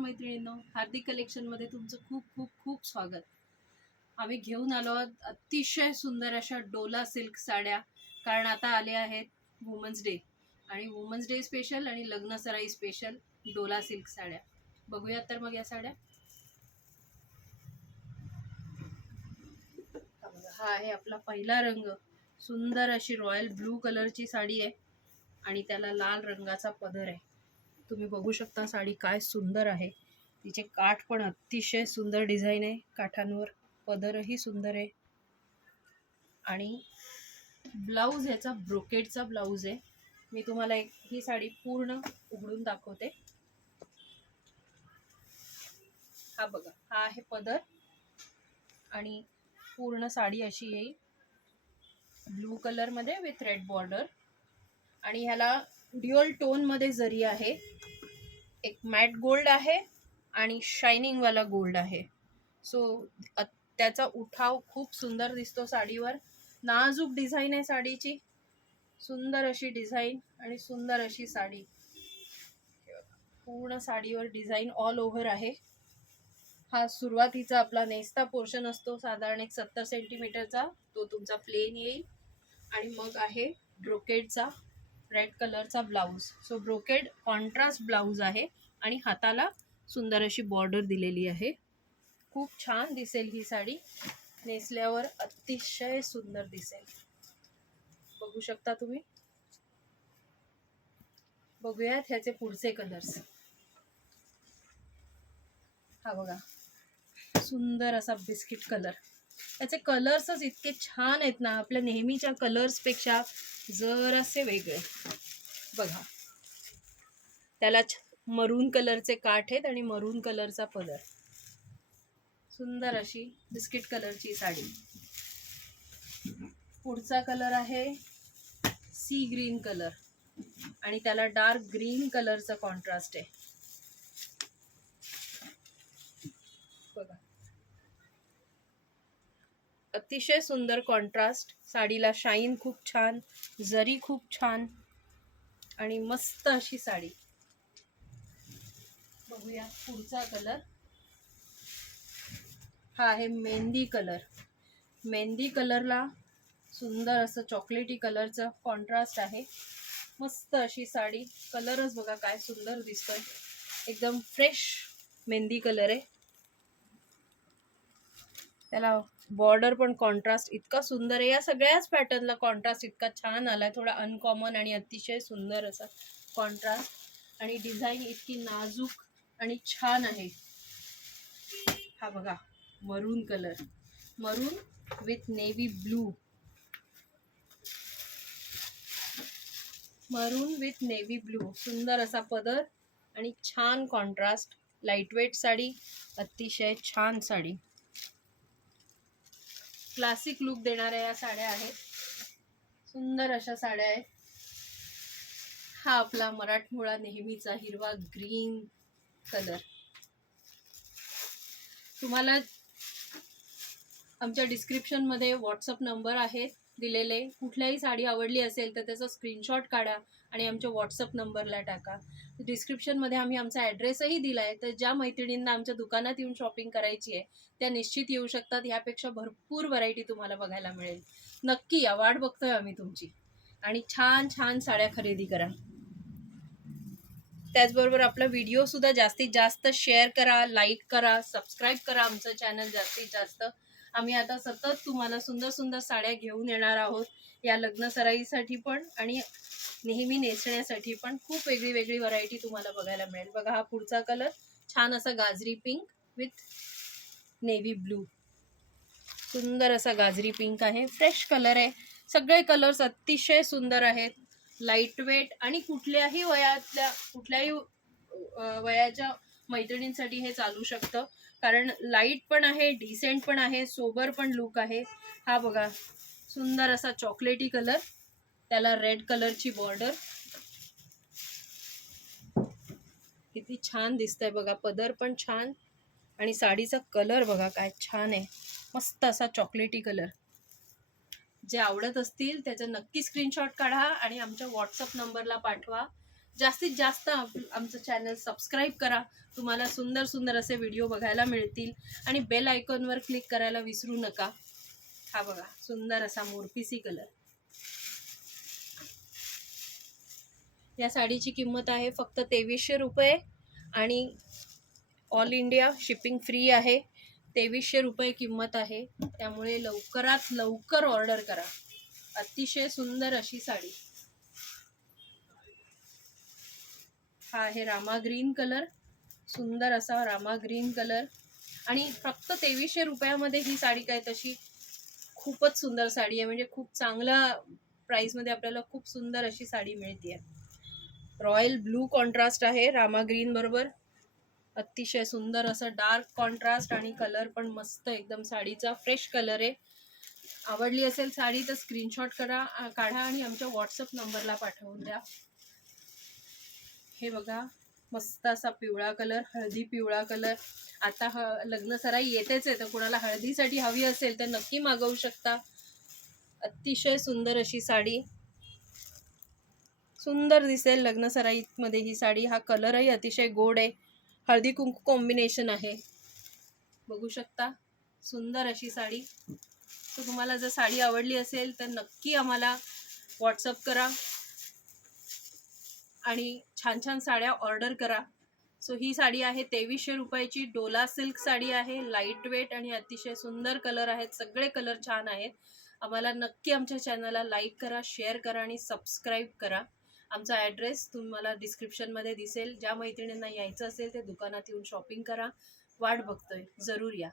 मैत्रिणींनो, हार्दिक कलेक्शनमध्ये तुमचं खूप खूप खूप स्वागत. आम्ही घेऊन आलो आहोत अतिशय सुंदर अशा डोला सिल्क साड्या, कारण आता आले आहेत वुमन्स डे आणि वुमन्स डे स्पेशल आणि लग्न सराई स्पेशल डोला सिल्क साड्या. बघूयात तर मग या साड्या. हा आहे आपला पहिला रंग. सुंदर अशी रॉयल ब्लू कलरची साडी आहे आणि त्याला लाल रंगाचा पदर आहे. तुम्ही बघू शकता साडी काय सुंदर आहे. तिचे काठ पण अतिशय सुंदर डिझाईन आहे, काठांवर पदरही सुंदर आहे आणि ब्लाऊज ह्याचा ब्रोकेडचा ब्लाऊज आहे. मी तुम्हाला ही साडी पूर्ण उघडून दाखवते. हा बघा, हा आहे पदर आणि पूर्ण साडी अशी येईल ब्लू कलर मध्ये विथ रेड बॉर्डर आणि ह्याला ड्युअल टोन मध्ये जरी आहे. एक मॅट गोल्ड आहे आणि शायनिंग वाला गोल्ड आहे. सो त्याचा उठाव खूप सुंदर दिसतो साडीवर. नाजूक डिझाईन आहे साडीची, सुंदर अशी डिझाईन आणि सुंदर अशी साडी. पूर्ण साडीवर डिझाईन ऑल ओव्हर आहे. हा सुरुवातीचा आपला नेस्ता पोर्शन असतो, साधारण 70 सेंटीमीटरचा, तो तुमचा प्लेन येईल आणि मग आहे ब्रोकेडचा रेड कलरचा blouse. So brocade contrast blouse आहे आणि हाताला सुंदर अशी बॉर्डर दिलेली आहे. खूप छान दिसेल ही साडी, नेसल्यावर अतिशय सुंदर दिसेल. बघू शकता तुम्ही. बघूयात ह्याचे पुढचे कलर्स. हा बघा, सुंदर असा बिस्किट कलर. याचे कलर्सच इतके छान आहेत ना, आपल्या नेहमीच्या कलर्सपेक्षा जरासे वेगळे. बघा, त्याला मरून कलरचे काठ आहेत आणि मरून कलरचा पदर. सुंदर अशी बिस्किट कलरची साडी. पुढचा कलर आहे सी ग्रीन कलर आणि त्याला डार्क ग्रीन कलरचा कॉन्ट्रास्ट आहे. बघा, अतिशय सुंदर कॉन्ट्रास्ट. साडीला शाईन खूप छान, जरी खूप छान आणि मस्त अशी साडी. बघूया पुढचा कलर. हा आहे मेहंदी कलर. मेहंदी कलरला सुंदर असं चॉकलेटी कलरचं कॉन्ट्रास्ट आहे. मस्त अशी साडी. कलरच बघा काय सुंदर दिसतोय, एकदम फ्रेश मेहंदी कलर आहे. त्याला बॉर्डर पण कॉन्ट्रास्ट इतका सुंदर आहे. या सगळ्याच पॅटर्नला कॉन्ट्रास्ट इतका छान आलाय, थोडा अनकॉमन आणि अतिशय सुंदर असा कॉन्ट्रास्ट आणि डिझाईन इतकी नाजूक आणि छान आहे. हा बघा, मरून कलर, मरून विथ नेव्ही ब्लू, मरून विथ नेव्ही ब्लू. सुंदर असा पदर आणि छान कॉन्ट्रास्ट. लाईटवेट साडी, अतिशय छान साडी. क्लासिक लुक देणाऱ्या या साड्या आहेत. सुंदर अशा साड्या आहेत. हा आपला मराठमोळा नेहमीचा हिरवा ग्रीन कलर. तुम्हाला आमच्या डिस्क्रिप्शनमध्ये व्हॉट्सअप नंबर आहेत दिलेले. कुठल्याही साडी आवडली असेल तर त्याचा स्क्रीनशॉट काढा आणि आमच्या व्हॉट्सअप नंबरला टाका. डिस्क्रिप्शनमध्ये आम्ही आमचा ॲड्रेसही दिला आहे, तर ज्या मैत्रिणींना आमच्या दुकानात येऊन शॉपिंग करायची आहे त्या निश्चित येऊ शकतात. ह्यापेक्षा भरपूर व्हरायटी तुम्हाला बघायला मिळेल. नक्की या, वाट बघतोय आम्ही तुमची. आणि छान छान साड्या खरेदी करा. त्याचबरोबर आपला व्हिडिओसुद्धा जास्तीत जास्त शेअर करा, लाईक करा, सबस्क्राईब करा आमचं चॅनल जास्तीत जास्त. आम्ही आता सतत तुम्हाला सुंदर सुंदर साड्या घेऊन येणार आहोत, या लग्न सराईसाठी पण आणि नेहमी नेसण्यासाठी पण. खूप वेगळी वेगळी व्हरायटी तुम्हाला बघायला मिळेल. बघा, हा पुढचा कलर छान असा गाजरी पिंक विथ नेव्ही ब्लू. सुंदर असा गाजरी पिंक आहे, फ्रेश कलर आहे. सगळे कलर्स अतिशय सुंदर आहेत, लाईटवेट आणि कुठल्याही वयाच्या मैत्रिणींसाठी हे चालू शकतं, कारण लाईट पण आहे, डिसेंट पण आहे, सोबर पण लुक आहे. हा बघा, सुंदर असा चॉकलेटी कलर, त्याला रेड कलरची बॉर्डर. किती छान दिसतंय बघा. पदर पण छान आणि साडीचा कलर बघा काय छान आहे, मस्त असा चॉकलेटी कलर. जे आवडत असतील त्याचा नक्की स्क्रीनशॉट काढा आणि आमच्या व्हॉट्सअप नंबरला पाठवा. जास्तीत जास्त आमचं चॅनल सबस्क्राईब करा. तुम्हाला सुंदर सुंदर असे व्हिडिओ बघायला मिळतील. आणि बेल आयकॉनवर क्लिक करायला विसरू नका. हा बघा सुंदर असा मोरपिसी कलर. या साडीची किंमत आहे फक्त 2300 रुपये आणि ऑल इंडिया शिपिंग फ्री आहे. 2300 रुपये किंमत आहे. त्यामुळे लवकरात लवकर ऑर्डर करा. अतिशय सुंदर अशी साडी. हा आहे रामा ग्रीन कलर. सुंदर असा रामा ग्रीन कलर. आणि फक्त 2300 रुपयामध्ये ही साडी काय तशी खूपच सुंदर साडी आहे. म्हणजे खूप चांगल्या प्राइसमध्ये आपल्याला खूप सुंदर अशी साडी मिळते. रॉयल ब्लू कॉन्ट्रास्ट आहे रामा ग्रीन बरोबर. अतिशय सुंदर असं डार्क कॉन्ट्रास्ट आणि कलर पण मस्त एकदम साडीचा फ्रेश कलर आहे. आवडली असेल साडी तर स्क्रीनशॉट काढा आणि आमच्या व्हॉट्सअप नंबरला पाठवून द्या. हे बघा मस्त असा पिवळा कलर, हळदी पिवळा कलर. आता लग्न सराई येतेच आहे, तर कोणाला हळदीसाठी हवी असेल तर नक्की मागवू शकता. अतिशय सुंदर अशी साडी, सुंदर दिसेल लग्न सराईमध्ये ही साडी. हा कलरही अतिशय गोड आहे, हळदी कुंकू कॉम्बिनेशन आहे. बघू शकता सुंदर अशी साडी. तर तुम्हाला जर साडी आवडली असेल तर नक्की आम्हाला व्हॉट्सअप करा आणि छान छान साड्या ऑर्डर करा. सो ही साडी आहे 2300 रुपयाची. डोला सिल्क साडी आहे, लाईट वेट आणि अतिशय सुंदर कलर आहेत. सगळे कलर छान आहेत. आम्हाला नक्की आमच्या चॅनलला लाईक करा, शेअर करा आणि सबस्क्राईब करा. आमचा ॲड्रेस तुम्हाला डिस्क्रिप्शनमध्ये दिसेल. ज्या मैत्रिणींना यायचं असेल ते दुकानात येऊन शॉपिंग करा. वाट बघतोय, जरूर या.